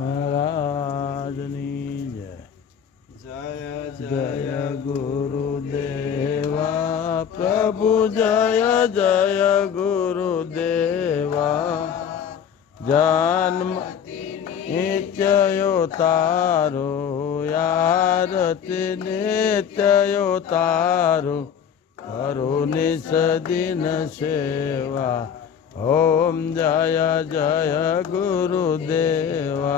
મહારાજની જય. જય જય ગુરુદેવા પ્રભુ જય જય ગુરુદેવા. જન્મ નિત્યયો તારો યારતી નિત્યયો તારો કરુણી સદીન સેવા. ઓમ જય જય ગુરુદેવા.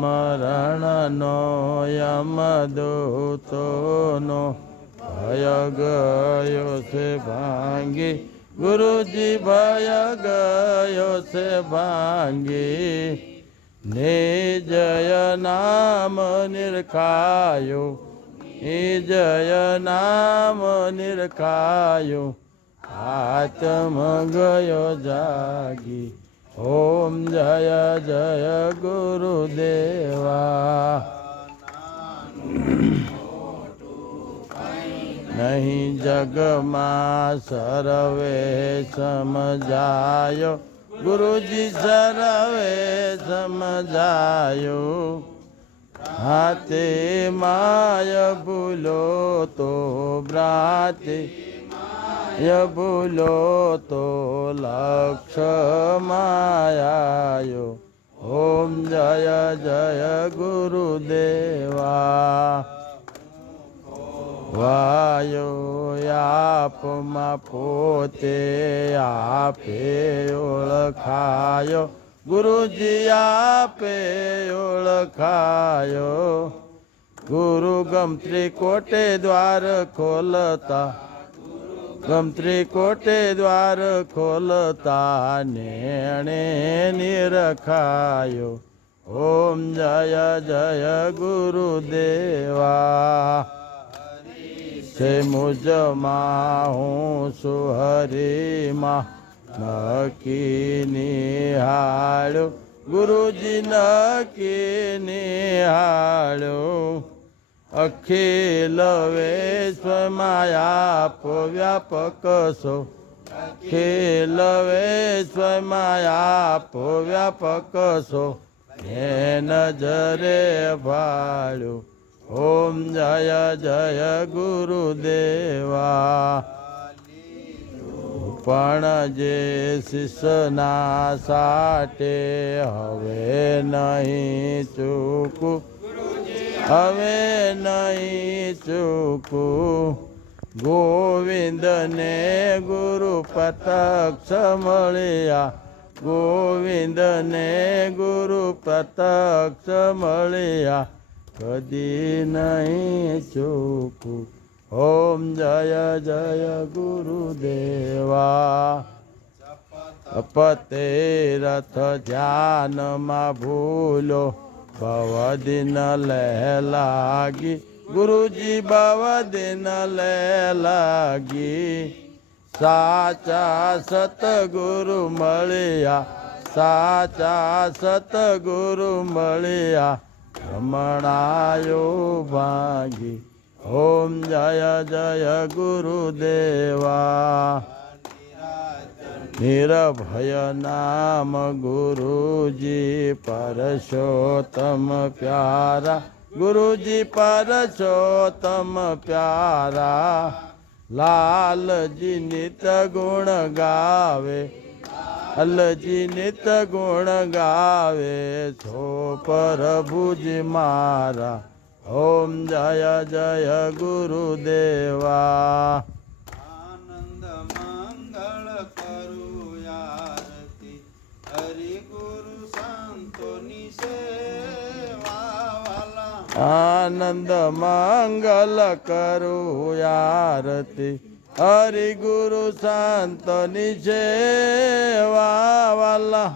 મરણનો યમદૂતોનો ભય ગયો છે ભાંગી. ગુરુજી ભય ગયો છે ભાંગી. નિજય નામ નિરખાયો નિજય નામ નિરખાયો આત્મ ગયો જાગી. ઓમ જય જય ગુરુદેવા. નહીં જગમાં સર્વે સમજાયો ગુરુજી સર્વે સમજાયો. હાથે માય ભૂલો તો ભ્રાતે ભૂલો તો લક્ષ માયાયો. ઓમ જય જય ગુરુદેવા. વાયો આપમાં પોતે આપે ઓળખાયો. ગુરુજી આપે ઓળખાયો. ગુરુ ત્રિકોટે દ્વાર ખોલતા ત્રિકોટે દ્વાર ખોલતા નેણે નિરખાયો. ઓમ જય જય ગુરુદેવા. છે મુજમાં હું સુહરીમાં નક્કી નિહાળ્યો. ગુરુજી નક્કી નિહાળ્યો. અખિલ વિશ્વમાં આપ વ્યાપક છો. અખિલ વિશ્વમાં આપ વ્યાપક છો. એ નજરે ભાળ્યો. ઓમ જય જય ગુરુદેવા. પણ જે શિષ્યના સાટે હવે નહીં ચૂકું હવે નહીં ચૂકું. ગોવિંદને ગુરુ પ્રત્યક્ષ મળ્યા. ગોવિંદને ગુરુ પ્રત્યક્ષ મળ્યા. કદી નહીં ચૂકું. ઓમ જય જય ગુરુદેવા. પતે રથ ધ્યાનમાં ભૂલો ભવદિન લે લાગી. ગુરુજી ભવદિન લે લાગી. સાચા સતગુરુ મળ્યા. સાચા સતગુરુ મળ્યા. રમણાયો ભાગી. ઓમ જય જય ગુરુદેવા. નિર્ભય નામ ગુરુજી પરશોત્તમ પ્યારા. ગુરુજી પરશોત્તમ પ્યારા. લાલજી નિત ગુણ ગાવે. અલજી નિત ગુણ ગાવે. છો પ્રભુજી મારા. ઓમ જય જય ગુરુદેવા. આનંદ મંગળ કરું આરતી. હરિ ગુરુ સંતોની સેવા વાલા. આનંદ મંગલ કરું આરતી. હરિ ગુરુ સંતોની સેવા વાલા.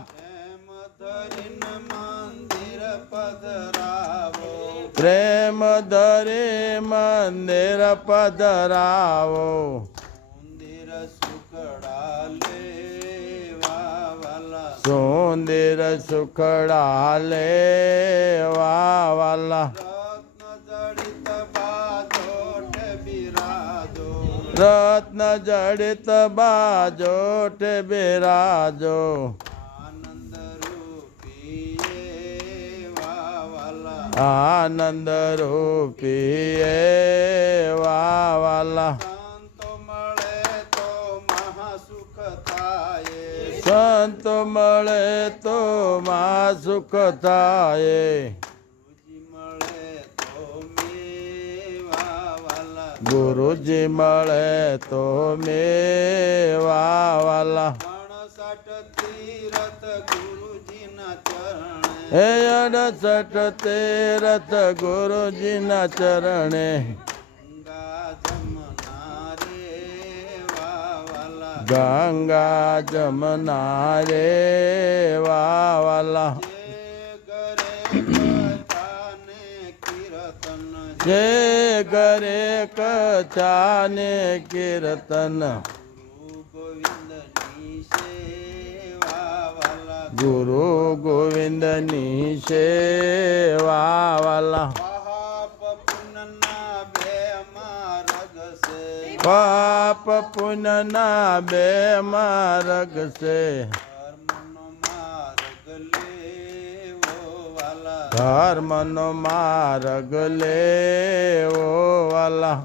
પ્રેમ ધરી મંદિર પધરાવો. મંદિર સુખડા લેવા વાલા. સુંદર સુખડા લેવા વાલા. રત્ન જડિત બાજોઠ બિરાજો. રત્ન જડિત બાજોઠ બિરાજો. આનંદ રૂપી આનંદ રૂપી એવા વાલા સંતો મળે તો મહાસુખ થાય સંતો મળે તો માં સુખ થાય ગુરુજી મળે તો મેવા વાલા હે 68 તીરથ ગુરુજીના ચરણે ગંગા જમના રે વાલા જે ઘરે કથા ને કીર્તન ગુરુ ગોવિંદની સેવા વાલા પાપ પુનના બે માર્ગ છે ધર્મનો માર્ગ લેવો વાલા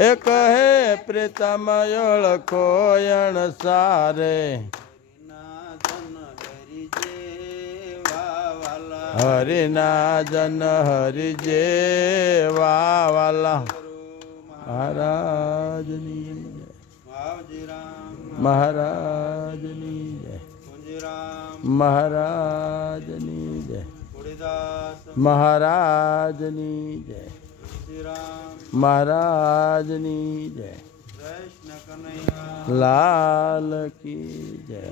એ કહે પ્રીતમ ઓળખો યણ સારે હરિના જન હરિ જેવા વાલા મહારાજની જય મહારાજની જય મહારાજની જય મહારાજની જય મહારાજની જય લાલ કી જય